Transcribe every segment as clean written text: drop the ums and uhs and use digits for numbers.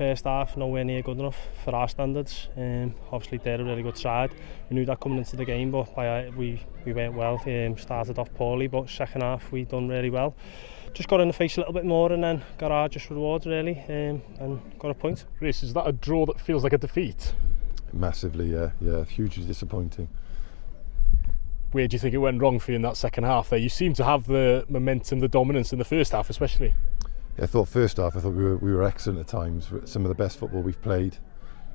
first half nowhere near good enough for our standards. Obviously they're a really good side. We knew that coming into the game, but we went well. Started off poorly, but second half we done really well. Just got in the face a little bit more and then got our just rewards really, and got a point. Rhys, is that a draw that feels like a defeat? Massively, yeah, hugely disappointing. Where do you think it went wrong for you in that second half there? You seem to have the momentum, the dominance in the first half especially. Yeah, I thought first half, we were excellent at times. Some of the best football we've played.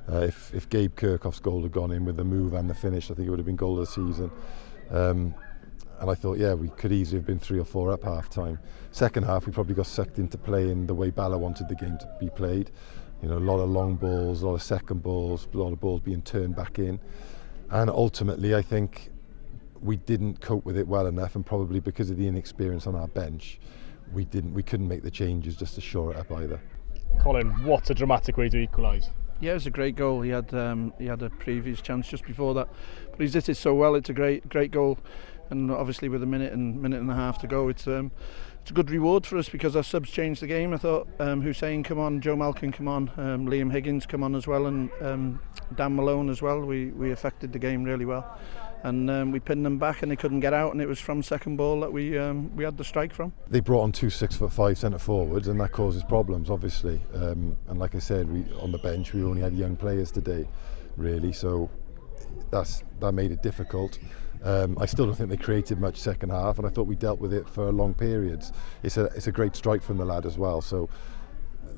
If Gabe Kirchhoff's goal had gone in with the move and the finish, I think it would have been goal of the season. And I thought, yeah, we could easily have been 3 or 4 up half time. Second half, we probably got sucked into playing the way Bala wanted the game to be played. You know, a lot of long balls, a lot of second balls, a lot of balls being turned back in. And ultimately, I think we didn't cope with it well enough, and probably because of the inexperience on our bench, we couldn't make the changes just to shore it up either. Colin, what a dramatic way to equalise. Yeah, it was a great goal. He had a previous chance just before that, but he's hit it so well. It's a great goal, and obviously with a minute and a half to go, it's a good reward for us because our subs changed the game. I thought Hussein come on, Joe Malkin come on, Liam Higgins come on as well, and Dan Malone as well. We affected the game really well, and we pinned them back and they couldn't get out, and it was from second ball that we had the strike from. They brought on 2 6'5" centre forwards, and that causes problems obviously. And like I said, on the bench we only had young players today, really. So that made it difficult. I still don't think they created much second half, and I thought we dealt with it for long periods. It's a great strike from the lad as well. So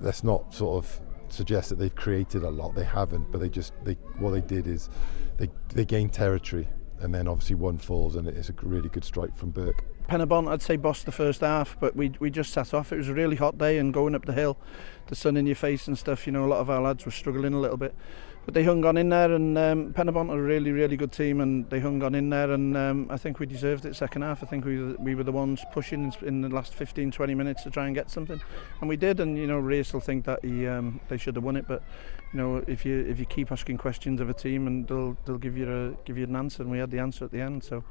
let's not sort of suggest that they've created a lot. They haven't, but what they did is they gained territory. And then obviously one falls, and it's a really good strike from Burke. Pen-y-bont, I'd say, bossed the first half, but we just sat off. It was a really hot day, and going up the hill, the sun in your face and stuff, you know, a lot of our lads were struggling a little bit. But they hung on in there, and Pen-y-bont are a really, really good team, and they hung on in there, and I think we deserved it second half. I think we were the ones pushing in the last 15-20 minutes to try and get something, and we did. And you know, Rhys will think that they should have won it, but you know, if you keep asking questions of a team, and they'll give you an answer, and we had the answer at the end. So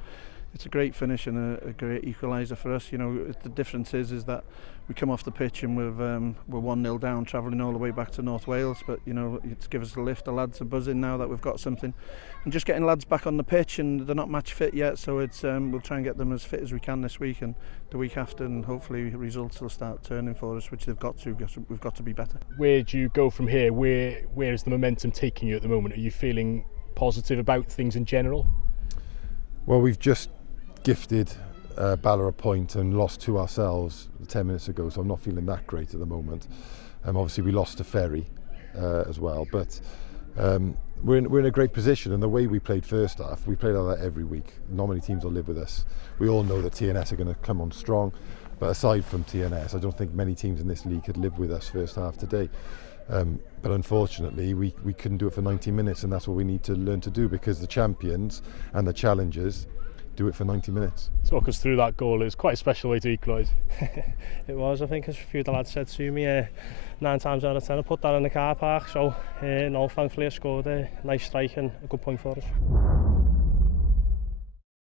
it's a great finish and a great equaliser for us. You know, the difference is that we come off the pitch and we're 1-0 down, travelling all the way back to North Wales. But you know, it's give us a lift. The lads are buzzing now that we've got something, and just getting lads back on the pitch, and they're not match fit yet. So it's we'll try and get them as fit as we can this week and the week after, and hopefully results will start turning for us, which they've got to. We've got to be better. Where do you go from here? Where is the momentum taking you at the moment? Are you feeling positive about things in general? Well, we've just gifted Bala a point and lost to ourselves 10 minutes ago, so I'm not feeling that great at the moment. Obviously we lost to Ferry as well, but we're in a great position, and the way we played first half, we played like that every week. Not many teams will live with us. We all know that TNS are going to come on strong, but aside from TNS, I don't think many teams in this league could live with us first half today. But unfortunately we couldn't do it for 90 minutes, and that's what we need to learn to do, because the champions and the challengers do it for 90 minutes. Talk us through that goal. It was quite a special way to equalise. It was, I think, as a few of the lads said to me, 9 times out of 10 I put that in the car park. So no, thankfully I scored a nice strike and a good point for us.